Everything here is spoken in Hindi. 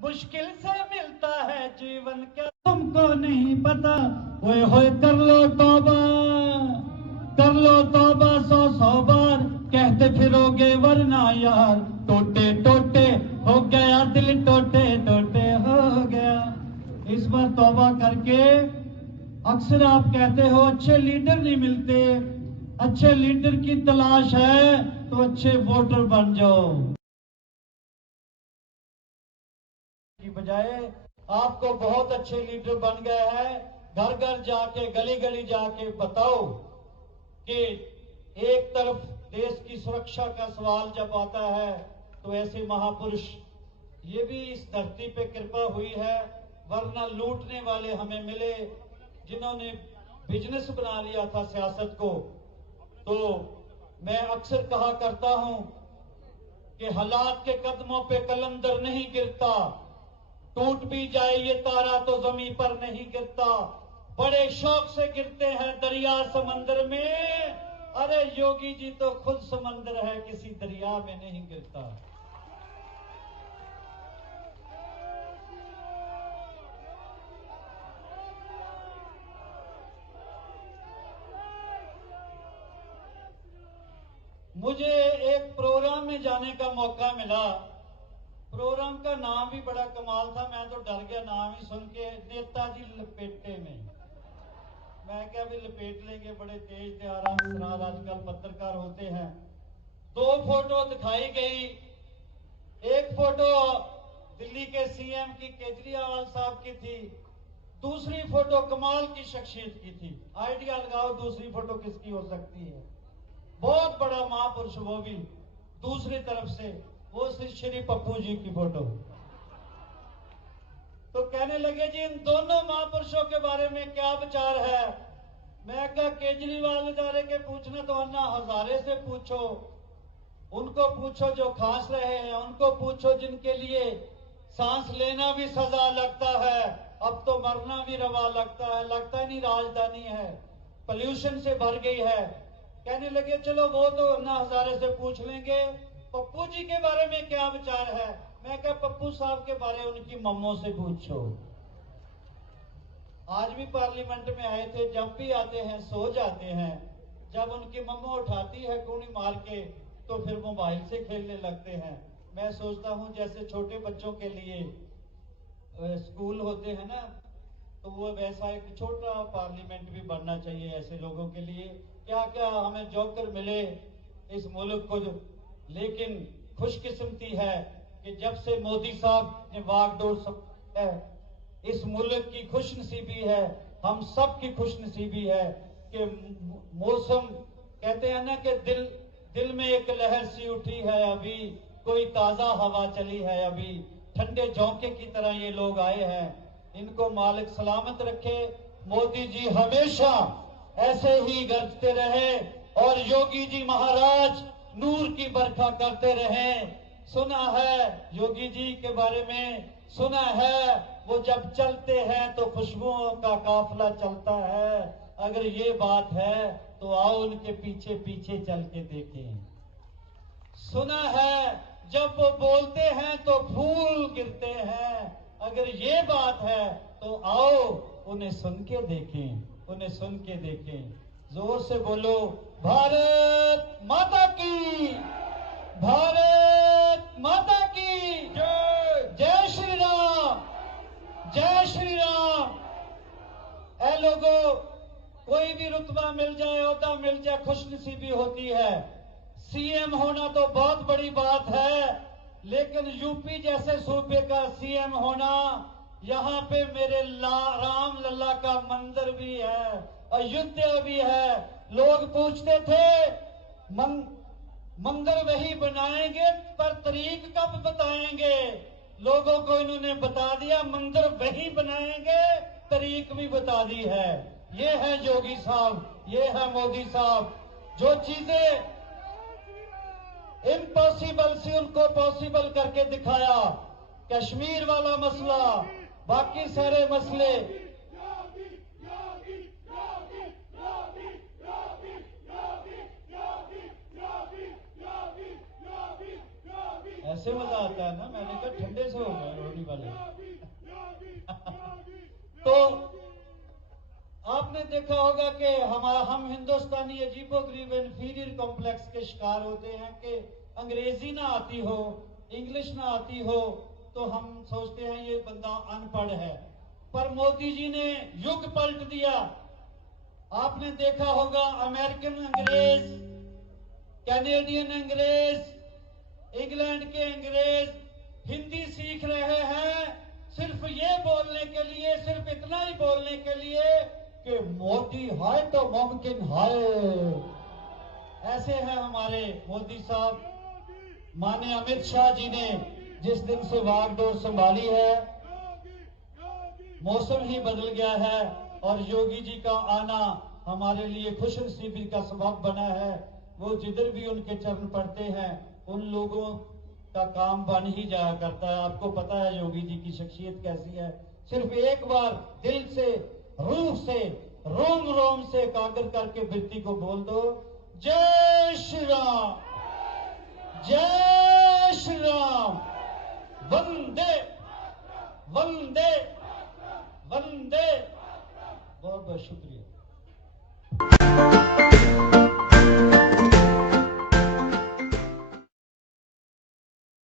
मुश्किल से मिलता है जीवन क्या तुमको नहीं पता। ओए होए कर लो तौबा, कर लो तौबा 100 बार, कहते फिरोगे वरना यार। टोटे टोटे हो गया दिल, टोटे टोटे हो गया। इस बार तौबा करके अक्सर आप कहते हो अच्छे लीडर नहीं मिलते, अच्छे लीडर की तलाश है तो अच्छे वोटर बन जाओ की बजाय आपको बहुत अच्छे लीडर बन गए हैं। घर घर जाके गली गली जाके बताओ कि एक तरफ देश की सुरक्षा का सवाल जब आता है तो ऐसे महापुरुष, ये भी इस धरती पे कृपा हुई है, वरना लूटने वाले हमें मिले जिन्होंने बिजनेस बना लिया था सियासत को। तो मैं अक्सर कहा करता हूं कि हालात के कदमों पे कलंदर नहीं गिरता, टूट भी जाए ये तारा तो जमीन पर नहीं गिरता। बड़े शौक से गिरते हैं दरिया समंदर में, अरे योगी जी तो खुद समंदर है, किसी दरिया में नहीं गिरता। मुझे एक प्रोग्राम में जाने का मौका मिला। प्रोग्राम का नाम भी बड़ा कमाल था, मैं तो डर गया नाम ही सुन के, नेताजी लपेटे में। मैं क्या भी लपेट लेंगे, बड़े तेज थे, आराम सरार आजकल पत्रकार होते हैं। 2 फोटो दिखाई गई, एक फोटो दिल्ली के सीएम की केजरीवाल साहब की थी, दूसरी फोटो कमाल की शख्सियत की थी। आइडिया लगाओ दूसरी फोटो किसकी हो सकती है? बहुत बड़ा महापुरुष वो भी। दूसरी तरफ से वो श्री पप्पू जी की फोटो। तो कहने लगे जी इन दोनों महापुरुषों के बारे में क्या विचार है? मैं कहा केजरीवाल ने जाने के पूछना तो अन्ना हजारे से पूछो, उनको पूछो जो खांस रहे हैं, उनको पूछो जिनके लिए सांस लेना भी सजा लगता है, अब तो मरना भी रवा लगता है। लगता ही नहीं राजधानी है, पोल्यूशन से भर गई है। कहने लगे चलो वो तो अन्ना हजारे से पूछ लेंगे, पप्पू जी के बारे में क्या विचार है? मैं क्या पप्पू साहब के बारे उनकी मम्मों से पूछो। आज भी पार्लियामेंट में आए थे, जब भी आते हैं सो जाते हैं, जब उनकी मम्मा उठाती है कूनी मार के तो फिर मोबाइल से खेलने लगते हैं। मैं सोचता हूं जैसे छोटे बच्चों के लिए स्कूल होते हैं ना, तो वो वैसा एक छोटा पार्लियामेंट भी बनना चाहिए ऐसे लोगों के लिए। क्या क्या हमें जोकर मिले इस मुल्क को, लेकिन खुशकिस्मती है कि जब से मोदी साहब ने वागडोर है, इस मुल्क की खुशनसीबी है, हम सब की खुशनसीबी है कि मौसम, कहते हैं ना कि दिल में एक लहर सी उठी है अभी, कोई ताजा हवा चली है अभी, ठंडे झोंके की तरह ये लोग आए हैं। इनको मालिक सलामत रखे, मोदी जी हमेशा ऐसे ही गरजते रहे और योगी जी महाराज नूर की बरखा करते रहे। सुना है योगी जी के बारे में, सुना है वो जब चलते हैं तो खुशबुओं का काफिला चलता है। अगर ये बात है तो आओ उनके पीछे पीछे चल के देखें। सुना है जब वो बोलते हैं तो फूल गिरते हैं। अगर ये बात है तो आओ उन्हें सुन के देखें, उन्हें सुन के देखें। जोर से बोलो भारत माता की, भारत माता की जय, जय श्री राम, जय श्री राम। ऐ लोगों, कोई भी रुतबा मिल जाए, ओहदा मिल जाए, खुशनसीबी होती है। सीएम होना तो बहुत बड़ी बात है, लेकिन यूपी जैसे सूबे का सीएम होना, यहाँ पे मेरे राम लल्ला का मंदिर भी है, अयोध्या भी है। लोग पूछते थे मंदिर वही बनाएंगे पर तरीक कब बताएंगे? लोगों को इन्होंने बता दिया, मंदिर वही बनाएंगे, तरीक भी बता दी है। ये है योगी साहब, ये है मोदी साहब, जो चीजें इम्पॉसिबल से उनको पॉसिबल करके दिखाया। कश्मीर वाला मसला, बाकी सारे मसले, ऐसे मजा आता है ना। मैंने कहा ठंडे से हो गए रोटी वाले। आपने देखा होगा कि हम हिंदुस्तानी अजीबोगरीब इंफीरियर कॉम्प्लेक्स के शिकार होते हैं कि अंग्रेजी ना आती हो, इंग्लिश ना आती हो तो हम सोचते हैं ये बंदा अनपढ़ है। पर मोदी जी ने युग पलट दिया। आपने देखा होगा अमेरिकन अंग्रेज, कैनेडियन अंग्रेज, इंग्लैंड के अंग्रेज हिंदी सीख रहे हैं सिर्फ ये बोलने के लिए, सिर्फ इतना ही बोलने के लिए कि मोदी है तो मुमकिन है। ऐसे हैं हमारे मोदी साहब। माननीय अमित शाह जी ने जिस दिन से वागडोर संभाली है, मौसम ही बदल गया है और योगी जी का आना हमारे लिए खुशनसीबी का सबब बना है। वो जिधर भी उनके चरण पड़ते हैं उन लोगों का काम बन ही जाया करता है। आपको पता है योगी जी की शख्सियत कैसी है। सिर्फ एक बार दिल से, रूह से, रोम रोम से एकाग्र करके वृत्ति को बोल दो, जय श्री राम, जय श्री राम, वंदे वंदे वंदे। बहुत बहुत शुक्रिया।